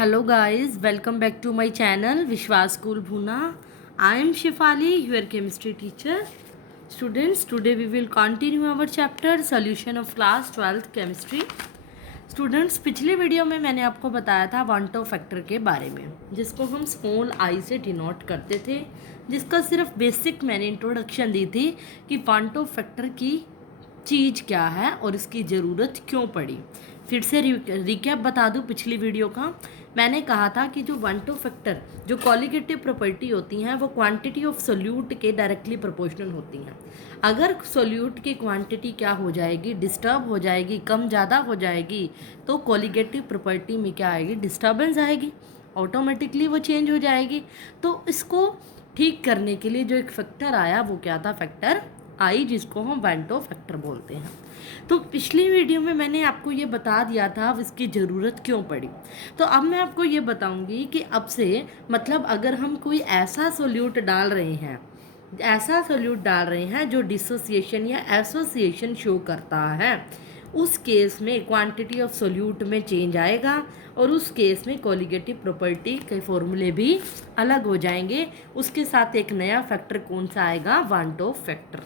Hello guys, welcome back to my channel Vishwas School Bhuna. I am Shifali, your chemistry teacher. Students, today we will continue our chapter Solution of Class 12th Chemistry. Students, पिछले video में मैंने आपको बताया था वांटो factor के बारे में, जिसको हम स्मॉल आई से डिनोट करते थे, जिसका सिर्फ बेसिक मैंने इंट्रोडक्शन दी थी कि वांटो फैक्टर की चीज़ क्या है और इसकी ज़रूरत क्यों पड़ी। फिर से रिकैप बता दूं पिछली वीडियो का। मैंने कहा था कि जो वांटो फैक्टर जो कॉलिगेटिव प्रॉपर्टी होती हैं वो क्वांटिटी ऑफ सोल्यूट के डायरेक्टली प्रोपोर्शनल होती हैं। अगर सोल्यूट की क्वांटिटी क्या हो जाएगी, डिस्टर्ब हो जाएगी, कम ज़्यादा हो जाएगी, तो कॉलिगेटिव प्रॉपर्टी में क्या आएगी, डिस्टर्बेंस आएगी, ऑटोमेटिकली वो चेंज हो जाएगी। तो इसको ठीक करने के लिए जो एक फैक्टर आया वो क्या था, फैक्टर आई, जिसको हम वांटो फैक्टर बोलते हैं। तो पिछली वीडियो में मैंने आपको ये बता दिया था इसकी ज़रूरत क्यों पड़ी। तो अब मैं आपको ये बताऊंगी कि अब से मतलब अगर हम कोई ऐसा सोल्यूट डाल रहे हैं जो डिसोसिएशन या एसोसिएशन शो करता है, उस केस में क्वांटिटी ऑफ सोल्यूट में चेंज आएगा और उस केस में कॉलिगेटिव प्रॉपर्टी के फॉर्मूले भी अलग हो जाएंगे। उसके साथ एक नया फैक्टर कौन सा आएगा, वांटो फैक्टर।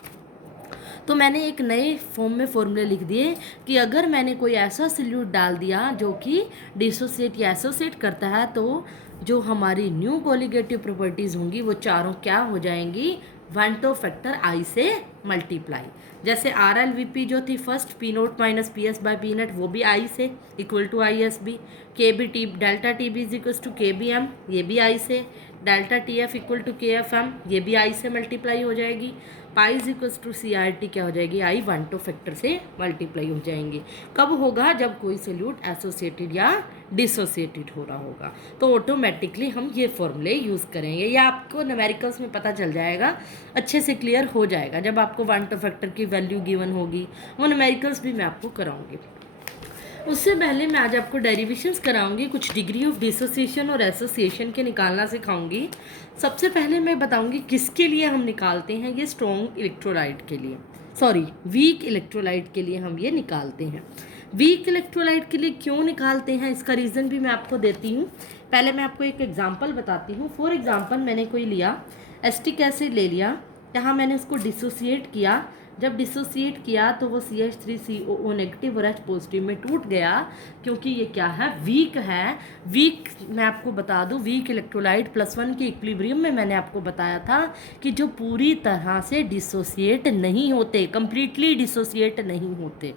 तो मैंने एक नए फॉर्म में फॉर्मूले लिख दिए कि अगर मैंने कोई ऐसा सोल्यूट डाल दिया जो कि डिसोसिएट या एसोसिएट करता है, तो जो हमारी न्यू कॉलिगेटिव प्रॉपर्टीज़ होंगी वो चारों क्या हो जाएंगी, वांटो फैक्टर आई से मल्टीप्लाई। जैसे आर एल वी पी जो थी first, P naught minus P S by P net, वो भी आई से equal to I S B. K B T delta T B is equal to K B M, ये भी I से। Delta T F equal to K F M, ये भी I से multiply हो जाएगी। Pi is equal to C R T क्या हो जाएगी, आई वांटो फैक्टर से मल्टीप्लाई हो जाएंगी। कब होगा, जब कोई सोल्यूट एसोसिएटेड या डिसोसिएटेड हो रहा होगा, तो ऑटोमेटिकली हम ये फॉर्मूले यूज़ करेंगे। या आपको न्यूमेरिकल्स में पता चल जाएगा, अच्छे से क्लियर हो जाएगा जब आपको वांटो फैक्टर की वैल्यू गिवन होगी। वो न्यूमेरिकल्स भी मैं आपको कराऊंगी। उससे पहले मैं आज आपको डेरिवेशंस कराऊंगी, कुछ डिग्री ऑफ डिसोसिएशन और एसोसिएशन के निकालना सिखाऊंगी। सबसे पहले मैं बताऊंगी किसके लिए हम निकालते हैं, ये स्ट्रॉन्ग इलेक्ट्रोलाइट के लिए, सॉरी वीक इलेक्ट्रोलाइट के लिए हम ये निकालते हैं। वीक इलेक्ट्रोलाइट के लिए क्यों निकालते हैं, इसका रीज़न भी मैं आपको देती हूँ। पहले मैं आपको एक एग्जाम्पल बताती हूँ। फॉर एग्जाम्पल मैंने कोई लिया, एस्टिक एसिड ले लिया, यहाँ मैंने उसको डिसोसिएट किया। जब डिसोसिएट किया तो वो CH3CO नेगेटिव और H पॉजिटिव में टूट गया, क्योंकि ये क्या है, वीक है। वीक मैं आपको बता दूं, वीक इलेक्ट्रोलाइट +1 के इक्विलिब्रियम में मैंने आपको बताया था कि जो पूरी तरह से डिसोसिएट नहीं होते, कंप्लीटली डिसोसिएट नहीं होते,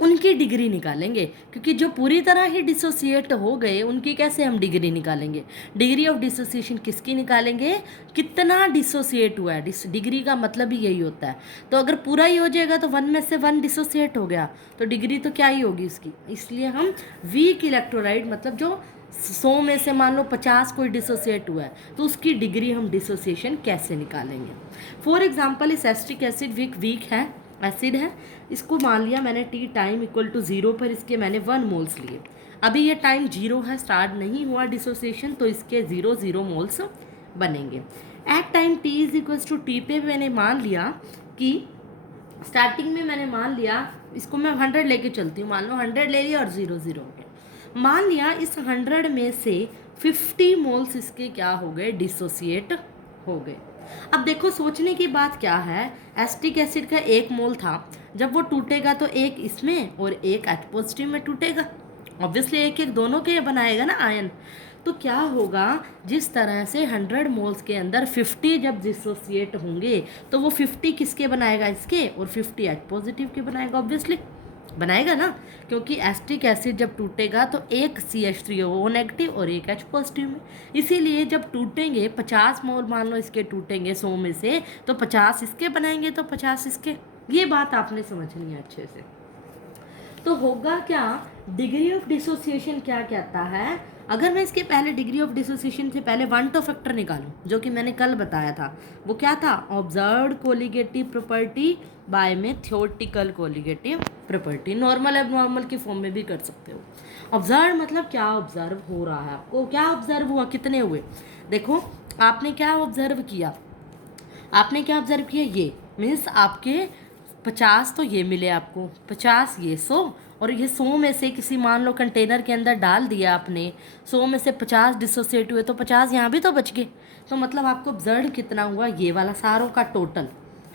उनकी डिग्री निकालेंगे। क्योंकि जो पूरी तरह ही डिसोसिएट हो गए उनकी कैसे हम डिग्री निकालेंगे, डिग्री ऑफ डिसोसिएशन किसकी निकालेंगे, कितना डिसोसिएट हुआ है। डिग्री का मतलब ही यही होता है। तो अगर पूरा ही हो जाएगा तो 1 में से 1 डिसोसिएट हो गया, तो डिग्री तो क्या ही होगी उसकी। इसलिए हम वीक इलेक्ट्रोलाइट मतलब जो 100 में से मान लो 50 कोई डिसोसिएट हुआ है, तो उसकी डिग्री हम डिसोसिएशन कैसे निकालेंगे। फॉर एग्जाम्पल इस एस्टिक एसिड वीक है, एसिड है, इसको मान लिया मैंने टी टाइम इक्वल टू 0 पर, इसके मैंने 1 मोल्स लिए। अभी ये टाइम 0 है, स्टार्ट नहीं हुआ डिसोसिएशन, तो इसके 0 मोल्स बनेंगे। At time T is equal to T पे मैंने मान लिया कि स्टार्टिंग में मैंने मान लिया, इसको मैं 100 लेके चलती हूँ, मान लो 100 ले लिया और 0 हो गया। मान लिया इस 100 में से 50 मोल्स इसके क्या हो गए, डिसोसिएट हो गए। अब देखो सोचने की बात क्या है, एस्टिक एसिड का 1 मोल था, जब वो टूटेगा तो एक इसमें और एक H पॉजिटिव में टूटेगा। ऑब्वियसली एक एक दोनों के बनाएगा ना आयन। तो क्या होगा, जिस तरह से 100 मोल्स के अंदर 50 जब डिसोसिएट होंगे तो वो 50 किसके बनाएगा, इसके, और 50 H पॉजिटिव के बनाएगा। ऑब्वियसली बनाएगा ना, क्योंकि एस्टिक एसिड जब टूटेगा तो एक CH3O नेगेटिव और एक H पॉजिटिव में। इसीलिए जब टूटेंगे 50 मोल मान लो इसके टूटेंगे 100 में से, तो 50 इसके बनाएंगे तो 50 इसके। ये बात आपने समझनी है अच्छे से। तो होगा क्या, डिग्री ऑफ डिसोसिएशन क्या कहता है, अगर मैं इसके पहले डिग्री ऑफ डिसोसिएशन से पहले वांटो फैक्टर निकालूं, जो कि मैंने कल बताया था, वो क्या था, ऑब्जर्व्ड कोलिगेटिव प्रॉपर्टी बाय में theoretical colligative property. Normal abnormal की फॉर्म में भी कर सकते हो। ऑब्जर्व मतलब क्या ऑब्जर्व हो रहा है, आपको क्या ऑब्जर्व हुआ, कितने हुए। देखो आपने क्या ऑब्जर्व किया, ये मीन्स आपके 50 तो ये मिले आपको, 50 ये 100 और ये 100 में से किसी मान लो कंटेनर के अंदर डाल दिया आपने, 100 में से 50 डिसोसिएट हुए तो 50 यहाँ भी तो बच गए। तो मतलब आपको ऑब्जर्व कितना हुआ, ये वाला सारों का टोटल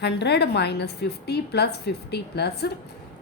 100 माइनस 50 प्लस 50 प्लस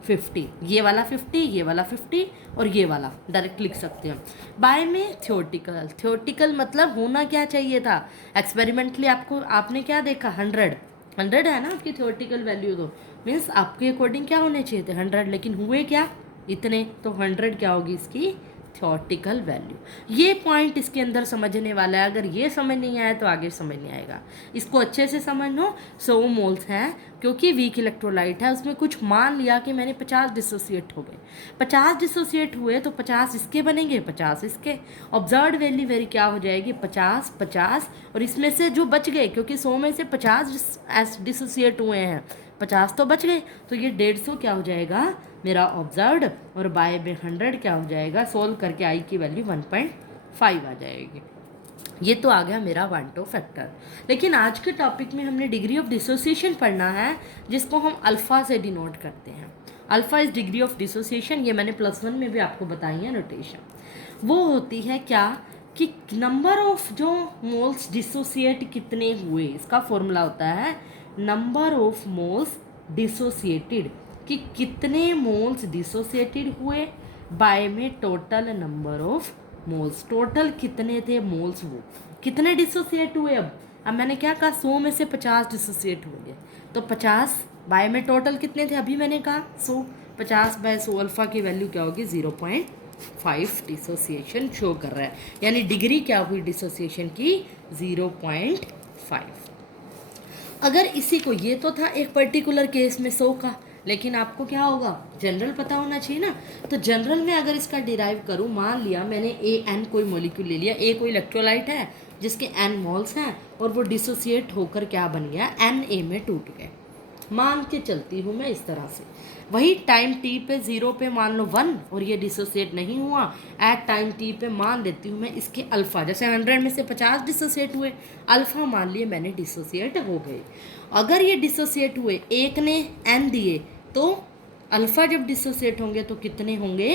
50, ये वाला 50, ये वाला 50 और ये वाला डायरेक्ट लिख सकते हैं। बाय में थ्योरेटिकल मतलब होना क्या चाहिए था, एक्सपेरिमेंटली आपने क्या देखा, 100 है ना आपकी थ्योरेटिकल वैल्यू, तो मीन्स आपके अकॉर्डिंग क्या होने चाहिए थे 100, लेकिन हुए क्या इतने, तो 100 क्या होगी इसकी थ्योरेटिकल वैल्यू। ये पॉइंट इसके अंदर समझने वाला है, अगर ये समझ नहीं आया तो आगे समझ नहीं आएगा। इसको अच्छे से समझ लो। 100 मोल्स हैं, क्योंकि वीक इलेक्ट्रोलाइट है, उसमें कुछ मान लिया कि मैंने 50 डिसोसिएट हो गए, 50 डिसोसिएट हुए तो 50 इसके बनेंगे, 50 इसके। ऑब्जर्व वैल्यू वेरी क्या हो जाएगी, 50 50, और इसमें से जो बच गए, क्योंकि 100 में से 50 डिसोसिएट हुए हैं, 50 तो बच गए, तो ये 150 क्या हो जाएगा मेरा ऑब्जर्व्ड, और बाय में 100 क्या हो जाएगा, सोल्व करके आई की वैल्यू 1.5 आ जाएगी। ये तो आ गया मेरा वांटो फैक्टर। लेकिन आज के टॉपिक में हमने डिग्री ऑफ डिसोसिएशन पढ़ना है, जिसको हम अल्फ़ा से डिनोट करते हैं। Alpha is degree of dissociation, ये मैंने +1 में भी आपको बताई है नोटेशन। वो होती है क्या कि नंबर ऑफ जो मोल्स डिसोसिएट कितने हुए, इसका फॉर्मूला होता है नंबर ऑफ मोल्स डिसोसिएटेड, कि कितने मोल्स डिसोसिएटेड हुए बाय में total number of moles, total कितने थे मोल्स, वो कितने डिसोसिएट हुए। अब मैंने क्या कहा, 100 में से 50 डिसोसिएट हो गए, तो 50 बाय में टोटल कितने थे, अभी मैंने कहा 100, 50 बाय 100 अल्फ़ा की वैल्यू क्या होगी 0.5 डिसोसिएशन शो कर रहा है, यानी डिग्री क्या हुई डिसोसिएशन की 0.5। अगर इसी को, ये तो था एक पर्टिकुलर केस में 100 का, लेकिन आपको क्या होगा जनरल पता होना चाहिए ना। तो जनरल में अगर इसका डिराइव करूँ, मान लिया मैंने AN कोई मॉलिक्यूल ले लिया, A कोई इलेक्ट्रोलाइट है जिसके N मोल्स हैं, और वो डिसोसिएट होकर क्या बन गया Na में टूट गए, मान के चलती हूँ मैं इस तरह से। वही टाइम t पे 0 पे मान लो 1, और ये डिसोसिएट नहीं हुआ, एट टाइम t पे मान देती हूँ मैं इसके अल्फ़ा, जैसे 100 में से 50 डिसोसिएट हुए, अल्फ़ा मान लिए मैंने डिसोसिएट हो गए। अगर ये डिसोसिएट हुए, एक ने n दिए, तो अल्फ़ा जब डिसोसिएट होंगे तो कितने होंगे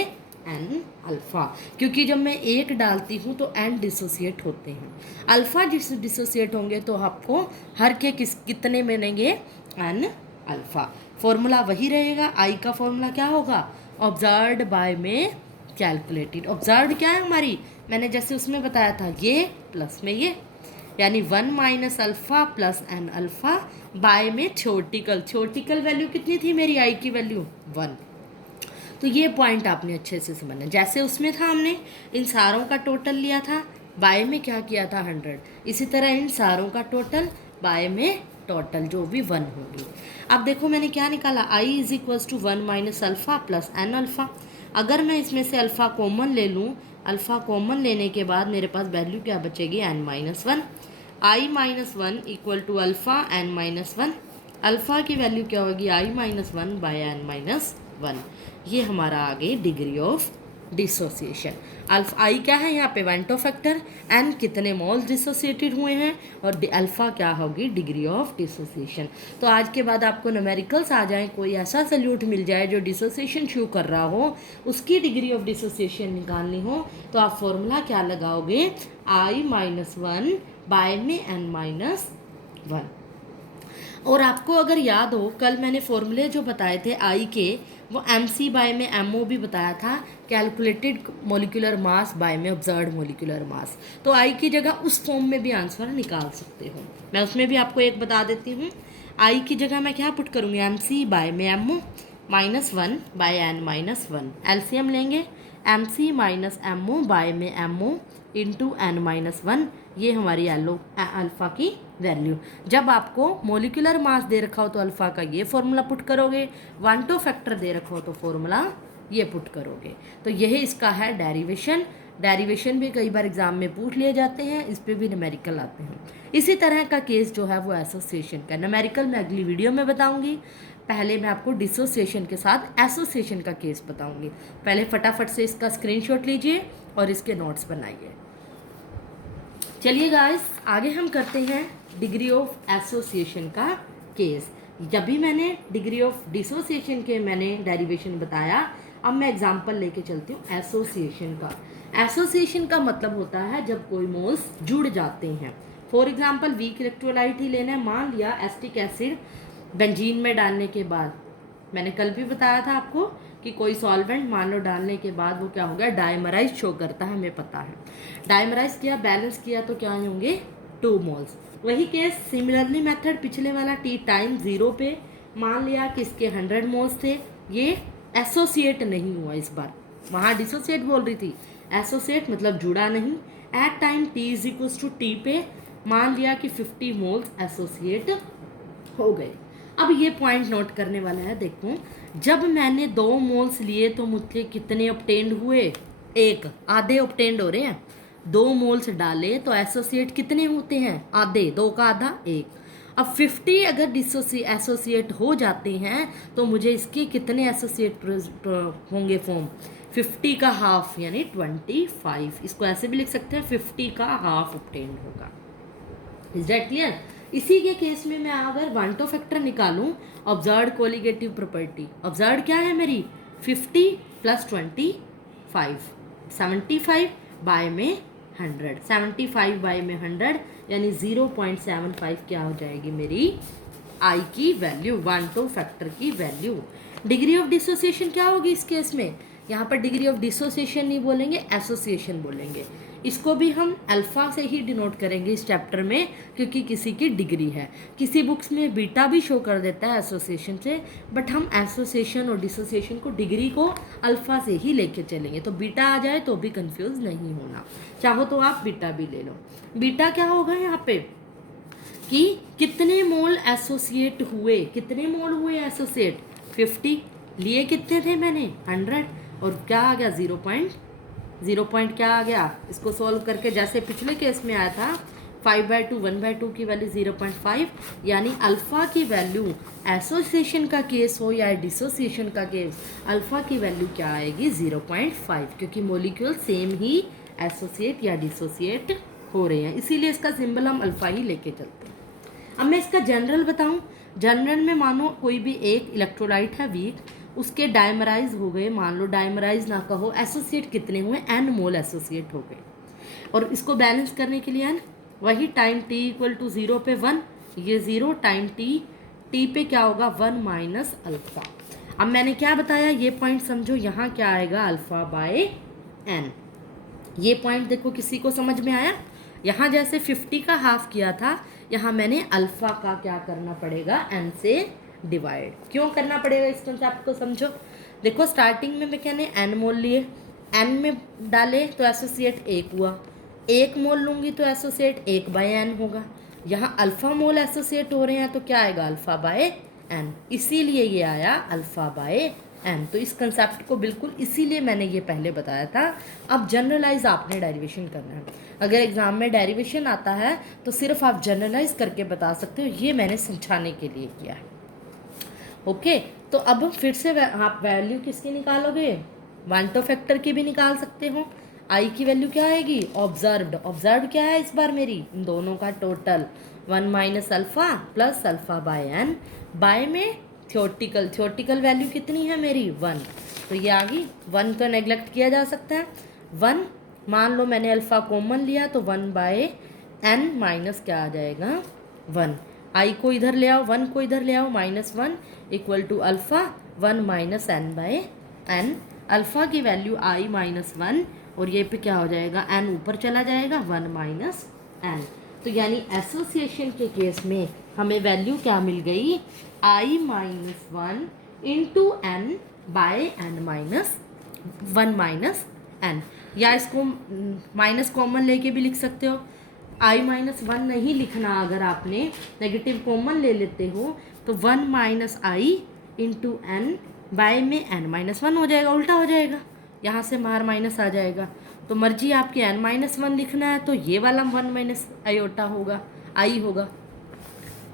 n अल्फ़ा, क्योंकि जब मैं एक डालती हूँ तो n डिसोसिएट होते हैं। अल्फ़ा डिसोसिएट होंगे तो आपको हर के कितने मिलेंगे n अल्फ़ा। फॉर्मूला वही रहेगा, I का फॉर्मूला क्या होगा, ऑब्जर्व्ड बाय में कैलकुलेटेड। ऑब्जर्व्ड क्या है हमारी, मैंने जैसे उसमें बताया था, ये प्लस में ये, यानी 1 minus alpha plus n alpha, by में थ्योरेटिकल वैल्यू कितनी थी मेरी, I की वैल्यू 1। तो ये पॉइंट आपने अच्छे से समझना, जैसे उसमें था हमने इन सारों का टोटल लिया था, बाय में क्या किया था 100, इसी तरह इन सारों का टोटल, बाय में टोटल जो भी 1 होगी। अब देखो मैंने क्या निकाला, I is equals to 1 minus alpha plus n alpha. अगर मैं इसमें से अल्फ़ा कॉमन ले लूँ, अल्फ़ा कॉमन लेने के बाद मेरे पास वैल्यू क्या बचेगी n minus 1। I minus 1 equal to alpha n minus 1, alpha की वैल्यू क्या होगी I minus 1 by n minus 1। ये हमारा आ गई degree of dissociation. Alpha I क्या है यहाँ पे वांटो फैक्टर, n कितने मोल्स डिसोसिएटेड हुए हैं, और अल्फ़ा क्या होगी डिग्री ऑफ डिसोसिएशन। तो आज के बाद आपको न्यूमेरिकल्स आ जाए, कोई ऐसा सल्यूट मिल जाए जो डिसोसिएशन शो कर रहा हो, उसकी डिग्री ऑफ डिसोसिएशन निकालनी हो, तो आप फॉर्मूला क्या लगाओगे, I माइनस 1 बाय में n माइनस 1। और आपको अगर याद हो, कल मैंने फॉर्मूले जो बताए थे I के, वो MC बाय में MO भी बताया था, कैलकुलेटेड मोलिकुलर मास बाय में ऑब्जर्व्ड मोलिकुलर मास। तो I की जगह उस फॉर्म में भी आंसर निकाल सकते हो, मैं उसमें भी आपको एक बता देती हूँ। I की जगह मैं क्या पुट करूँगी, MC बाय में MO minus 1 by n minus 1, LCM लेंगे, MC माइनस MO बाय में MO इंटू n माइनस 1, ये हमारी अल्फ़ा की वैल्यू। जब आपको मोलिकुलर मास दे रखा हो तो अल्फ़ा का ये फॉर्मूला पुट करोगे, वांटो फैक्टर दे रखा हो तो फॉर्मूला ये पुट करोगे। तो यही इसका है डेरिवेशन भी कई बार एग्जाम में पूछ लिए जाते हैं, इस पर भी न्यूमेरिकल आते हैं। इसी तरह का केस जो है वो एसोसिएशन का, न्यूमेरिकल मैं अगली वीडियो में बताऊंगी। पहले मैं आपको डिसोसिएशन के साथ एसोसिएशन का केस बताऊंगी। पहले फटाफट से इसका स्क्रीनशॉट लीजिए और इसके नोट्स बनाइए। चलिए गाइस, आगे हम करते हैं डिग्री ऑफ एसोसिएशन का केस। जब भी मैंने डिग्री ऑफ डिसोसिएशन के मैंने डेरिवेशन बताया, अब मैं एग्जांपल लेके चलती हूँ एसोसिएशन का। एसोसिएशन का मतलब होता है जब कोई मोल्स जुड़ जाते हैं। फॉर एग्जांपल वीक इलेक्ट्रोलाइट ही लेना है। मान लिया एसिटिक एसिड बेंजीन में डालने के बाद, मैंने कल भी बताया था आपको कि कोई सॉल्वेंट मान लो डालने के बाद वो क्या हो गया, डाइमराइज शो करता है, हमें पता है। डाइमराइज किया, बैलेंस किया तो क्या होंगे 2 मोल्स। वही केस सिमिलरली मेथड पिछले वाला टी टाइम 0 पे मान लिया कि इसके 100 मोल्स थे, ये एसोसिएट नहीं हुआ इस बार, वहाँ डिसोसिएट बोल रही थी, एसोसिएट मतलब जुड़ा नहीं। At time T is equals to T पे मान लिया कि 50 मोल्स एसोसिएट हो गए। अब ये पॉइंट नोट करने वाला है, देखो जब मैंने 2 मोल्स लिए तो मुझे कितने ऑब्टेन्ड हुए, 1, आधे ऑब्टेन्ड हो रहे हैं। 2 मोल्स डाले तो एसोसिएट कितने होते हैं, आधे, 2 का आधा 1। अब 50 अगर एसोसिएट हो जाते हैं तो मुझे इसके कितने एसोसिएट होंगे फॉर्म, 50 का हाफ यानी 25। इसको ऐसे भी लिख सकते हैं 50 का हाफ ऑब्टेन्ड होगा। Is that clear? इसी के केस में मैं अगर वन टू फैक्टर निकालूं, ऑब्जर्व कोलिगेटिव प्रॉपर्टी, ऑब्जर्व क्या है मेरी 50 प्लस 25, 75 बाय में 100, 75 बाय में 100 यानी 0.75 क्या हो जाएगी मेरी आई की वैल्यू, वन टू फैक्टर की वैल्यू। डिग्री ऑफ डिसोसिएशन क्या होगी इस केस में, यहाँ पर डिग्री ऑफ डिसोसिएशन नहीं बोलेंगे, एसोसिएशन बोलेंगे। इसको भी हम अल्फा से ही डिनोट करेंगे इस चैप्टर में, क्योंकि किसी की डिग्री है। किसी बुक्स में बीटा भी शो कर देता है एसोसिएशन से, बट हम एसोसिएशन और डिसोसिएशन को डिग्री को अल्फा से ही लेके चलेंगे, तो बीटा आ जाए तो भी कंफ्यूज नहीं होना, चाहो तो आप बीटा भी ले लो। बीटा क्या होगा यहाँ पे कि कितने मोल एसोसिएट हुए, कितने मोल हुए एसोसिएट, 50 लिए कितने थे मैंने 100, और क्या आ गया 0 पॉइंट क्या आ गया, इसको सॉल्व करके जैसे पिछले केस में आया था 5/2 1/2 की वैल्यू 0.5, यानी अल्फा की वैल्यू एसोसिएशन का केस हो या डिसोसिएशन का केस, अल्फा की वैल्यू क्या आएगी 0.5, क्योंकि मोलिक्यूल सेम ही एसोसिएट या डिसोसिएट हो रहे हैं, इसीलिए इसका सिंबल हम अल्फा ही लेके चलते हैं। अब मैं इसका जनरल बताऊं, जनरल में मानो कोई भी एक इलेक्ट्रोलाइट है वीक, उसके डायमराइज हो गए, मान लो डायमराइज ना कहो, एसोसिएट कितने हुए n मोल एसोसिएट हो गए, और इसको बैलेंस करने के लिए n वही टाइम t इक्वल टू 0 पे 1, ये 0 टाइम t पे क्या होगा 1 माइनस अल्फा। अब मैंने क्या बताया, ये पॉइंट समझो, यहाँ क्या आएगा अल्फा बाय n। ये पॉइंट देखो किसी को समझ में आया, यहाँ जैसे 50 का हाफ किया था, यहाँ मैंने अल्फा का क्या करना पड़ेगा n से डिवाइड। क्यों करना पड़ेगा इस कंसेप्ट को समझो, देखो स्टार्टिंग में मैं कहने n मोल लिए, n में डाले तो एसोसिएट 1 हुआ, 1 मोल लूँगी तो एसोसिएट 1/n होगा, यहाँ अल्फ़ा मोल एसोसिएट हो रहे हैं तो क्या आएगा अल्फ़ा बाय n, इसीलिए ये आया अल्फ़ा बाय n। तो इस कंसेप्ट को बिल्कुल इसीलिए मैंने ये पहले बताया था। अब जनरलाइज आपने डेरिवेशन करना है, अगर एग्जाम में डेरिवेशन आता है तो सिर्फ आप जनरलाइज करके बता सकते हो, ये मैंने समझाने के लिए किया है। ओके, तो अब फिर से आप वैल्यू किसकी निकालोगे, वन टू फैक्टर की भी निकाल सकते हो। आई की वैल्यू क्या आएगी, ऑब्जर्व्ड, ऑब्जर्व्ड क्या है इस बार मेरी, इन दोनों का total 1 minus alpha plus alpha by n, by में थियोरटिकल वैल्यू कितनी है मेरी 1, तो ये आ गई। 1 तो नेग्लेक्ट किया जा सकता है, 1 मान लो मैंने अल्फ़ा कॉमन लिया तो 1/n माइनस क्या आ जाएगा 1, आई को इधर ले आओ, 1 को इधर ले आओ, -1 equal to alpha 1 minus n/n, alpha की वैल्यू i -1, और ये पे क्या हो जाएगा n ऊपर चला जाएगा 1 माइनस n। तो यानी एसोसिएशन के केस में हमें वैल्यू क्या मिल गई, i -1 into n by n minus 1 minus n, या इसको माइनस कॉमन लेके भी लिख सकते हो। i -1 नहीं लिखना, अगर आपने नेगेटिव कॉमन ले लेते हो तो 1 माइनस आई इंटू एन बाय में n-1 हो जाएगा, उल्टा हो जाएगा, यहाँ से बाहर माइनस आ जाएगा, तो मर्जी आपकी n-1 लिखना है तो ये वाला 1 माइनस आयोटा होगा, आई होगा।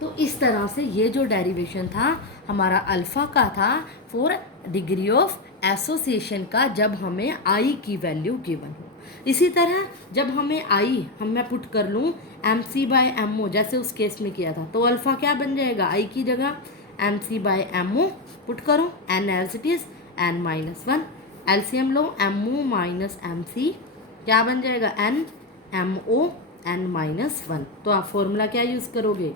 तो इस तरह से ये जो डेरिवेशन था हमारा अल्फ़ा का था फॉर डिग्री ऑफ एसोसिएशन का, जब हमें आई की वैल्यू गिवन हो। इसी तरह जब हमें आई मैं पुट कर लूँ MC/MO जैसे उस केस में किया था, तो अल्फ़ा क्या बन जाएगा, आई की जगह MC/MO पुट करो, n as it is n-1, LCM लो, MO माइनस MC क्या बन जाएगा, NMO N-1। तो आप फॉर्मूला क्या यूज़ करोगे,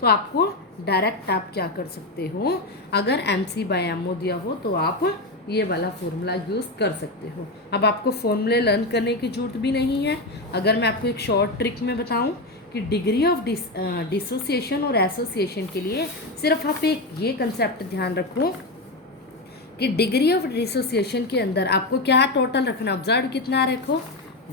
तो आपको डायरेक्ट आप क्या कर सकते हो, अगर MC/MO दिया हो तो आप ये वाला फॉर्मूला यूज़ कर सकते हो। अब आपको फॉर्मूले लर्न करने की जरूरत भी नहीं है। अगर मैं आपको एक शॉर्ट ट्रिक में बताऊं कि डिग्री ऑफ डिसोसिएशन और एसोसिएशन के लिए सिर्फ आप एक ये कंसेप्ट ध्यान रखो कि डिग्री ऑफ डिसोसिएशन के अंदर आपको क्या टोटल रखना, ऑब्जर्व कितना रखो,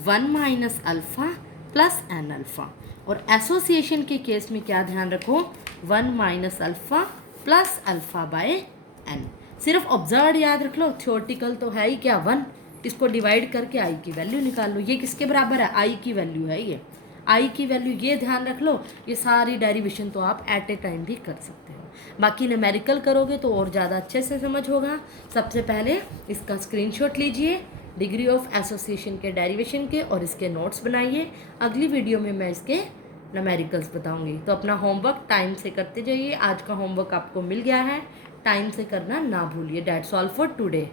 1 minus alpha plus n alpha. और एसोसिएशन के केस में क्या ध्यान रखो, 1 minus alpha plus alpha by n. सिर्फ ऑब्जर्व याद रख लो, थ्योरेटिकल तो है ही क्या 1, इसको डिवाइड करके आई की वैल्यू निकाल लो। ये किसके बराबर है, आई की वैल्यू है ये, आई की वैल्यू ये ध्यान रख लो। ये सारी डेरिवेशन तो आप एट ए टाइम भी कर सकते हो। बाकी न्यूमेरिकल करोगे तो और ज़्यादा अच्छे से समझ होगा। सबसे पहले इसका स्क्रीनशॉट लीजिए डिग्री ऑफ एसोसिएशन के डेरिवेशन के और इसके नोट्स बनाइए। अगली वीडियो में मैं इसके न्यूमेरिकल्स बताऊंगी। तो अपना होमवर्क टाइम से करते जाइए। आज का होमवर्क आपको मिल गया है, टाइम से करना ना भूलिए। That's all for today.